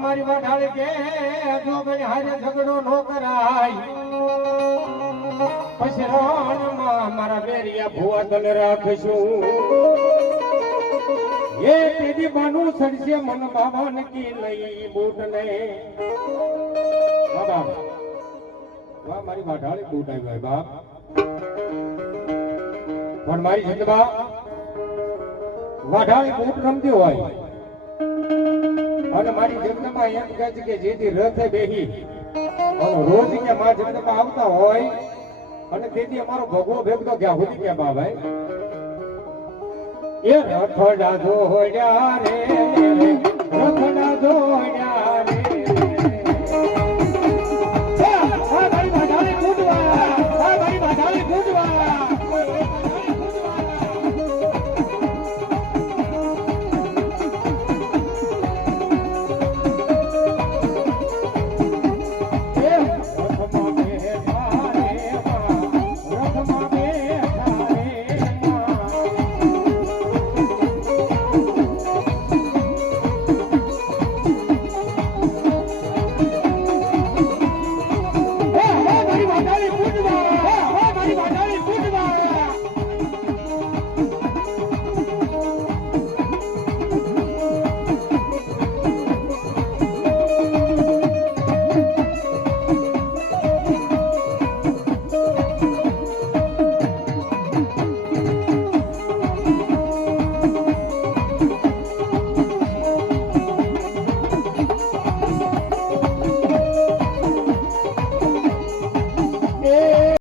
મારી વાઢાળી કે જો ભાઈ હારે ઝઘડો નો કરાય પછી રણમાં મારા બેરિયા ભુવા તને રાખશું એ તેદી બાનું સડશે મન બાબા નકી લઈ બૂટ ને બાબા વાહ મારી વાઢાળી બૂટ આવ્યો બાપ પણ મારી જિંદબા વાઢાળી બૂટ રમતી હોય અને મારી જગદંબા એમ કહે છે કે જેથી રથે બેહી અને રોજ કે મારા જગદંબા આવતા હોય અને તેથી અમારો ભગવો ભેગતો ક્યાં સુધી કે બા ભાઈ એ રથડા જોડ્યા રે